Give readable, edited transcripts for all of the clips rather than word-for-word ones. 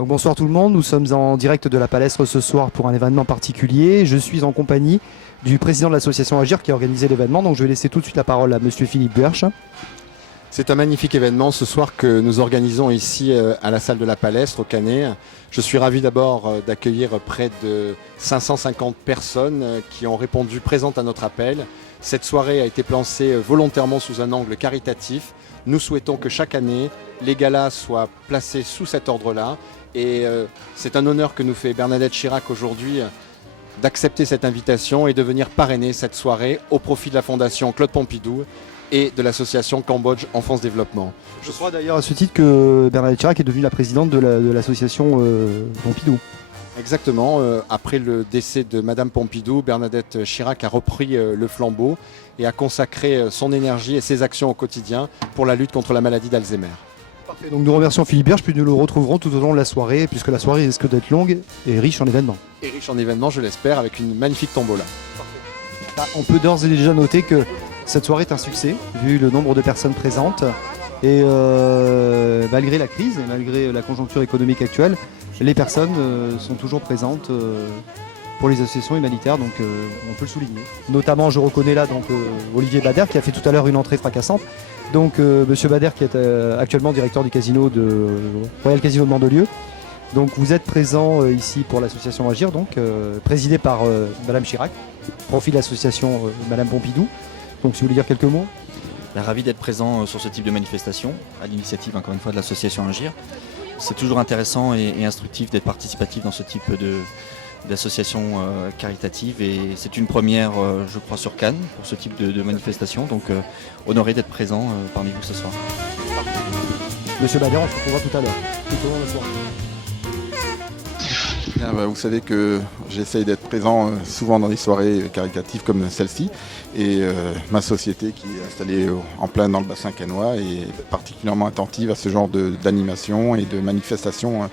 Donc bonsoir tout le monde, nous sommes en direct de la Palestre ce soir pour un événement particulier. Je suis en compagnie du président de l'association Agir qui a organisé l'événement, donc je vais laisser tout de suite la parole à monsieur Philippe Buerch. C'est un magnifique événement ce soir que nous organisons ici à la salle de la Palestre au Canet. Je suis ravi d'abord d'accueillir près de 550 personnes qui ont répondu présentes à notre appel. Cette soirée a été pensée volontairement sous un angle caritatif. Nous souhaitons que chaque année, les galas soient placés sous cet ordre-là. Et c'est un honneur que nous fait Bernadette Chirac aujourd'hui d'accepter cette invitation et de venir parrainer cette soirée au profit de la Fondation Claude Pompidou et de l'association Cambodge Enfance Développement. Je crois d'ailleurs à ce titre que Bernadette Chirac est devenue la présidente de l'association Pompidou. Exactement. Après le décès de Madame Pompidou, Bernadette Chirac a repris le flambeau et a consacré son énergie et ses actions au quotidien pour la lutte contre la maladie d'Alzheimer. Parfait. Donc nous remercions Philippe Buerch, puis nous le retrouverons tout au long de la soirée, puisque la soirée risque d'être longue et riche en événements. Et riche en événements, je l'espère, avec une magnifique tombola. On peut d'ores et déjà noter que cette soirée est un succès, vu le nombre de personnes présentes. Et malgré la crise et malgré la conjoncture économique actuelle, les personnes sont toujours présentes pour les associations humanitaires, donc on peut le souligner. Notamment, je reconnais là donc, Olivier Bader qui a fait tout à l'heure une entrée fracassante. Donc Monsieur Bader qui est actuellement directeur du casino de Royal Casino de Mandelieu. Donc vous êtes présent ici pour l'association Agir, donc présidée par Madame Chirac, profil de l'association Madame Pompidou. Donc si vous voulez dire quelques mots. Ravi d'être présent sur ce type de manifestation, à l'initiative encore une fois de l'association Agir. C'est toujours intéressant et instructif d'être participatif dans ce type d'association caritative et c'est une première, je crois, sur Cannes pour ce type de manifestation. Donc honoré d'être présent parmi vous ce soir. Monsieur Bader, on se retrouvera tout à l'heure, tout au long de la soirée. Bien, vous savez que j'essaye d'être présent souvent dans des soirées caritatives comme celle-ci et ma société qui est installée en plein dans le bassin cannois est particulièrement attentive à ce genre d'animation et de manifestations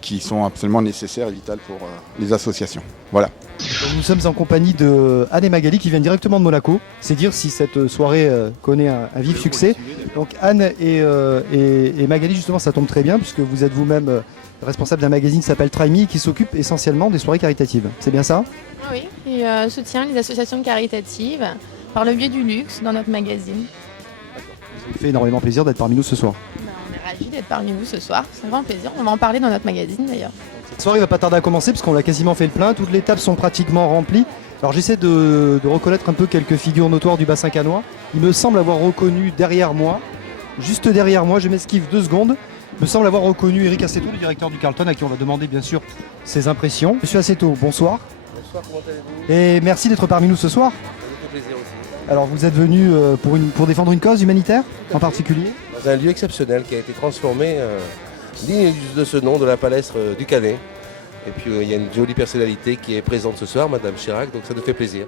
qui sont absolument nécessaires et vitales pour les associations. Voilà. Donc nous sommes en compagnie de Anne et Magali qui viennent directement de Monaco. C'est dire si cette soirée connaît un vif succès. Donc Anne et Magali, justement, ça tombe très bien puisque vous êtes vous-même responsable d'un magazine qui s'appelle Try Me qui s'occupe essentiellement des soirées caritatives. C'est bien ça? Oui, et soutient les associations caritatives par le biais du luxe dans notre magazine. Ça nous fait énormément plaisir d'être parmi nous ce soir. On est ravis d'être parmi vous ce soir, c'est un grand plaisir. On va en parler dans notre magazine d'ailleurs. Cette soirée va pas tarder à commencer parce qu'on a quasiment fait le plein, toutes les tables sont pratiquement remplies. Alors j'essaie de reconnaître un peu quelques figures notoires du bassin cannois. Il me semble avoir reconnu derrière moi, juste derrière moi, je m'esquive 2 secondes, me semble avoir reconnu Eric Assetto, le directeur du Carlton, à qui on va demander bien sûr ses impressions. Monsieur Assetto, bonsoir. Bonsoir, comment allez-vous? Et merci d'être parmi nous ce soir. Ça nous fait plaisir aussi. Alors vous êtes venu pour défendre une cause humanitaire en particulier? Dans un lieu exceptionnel qui a été transformé, digne de ce nom, de la Palestre du Canet. Et puis il y a une jolie personnalité qui est présente ce soir, Madame Chirac, donc ça nous fait plaisir.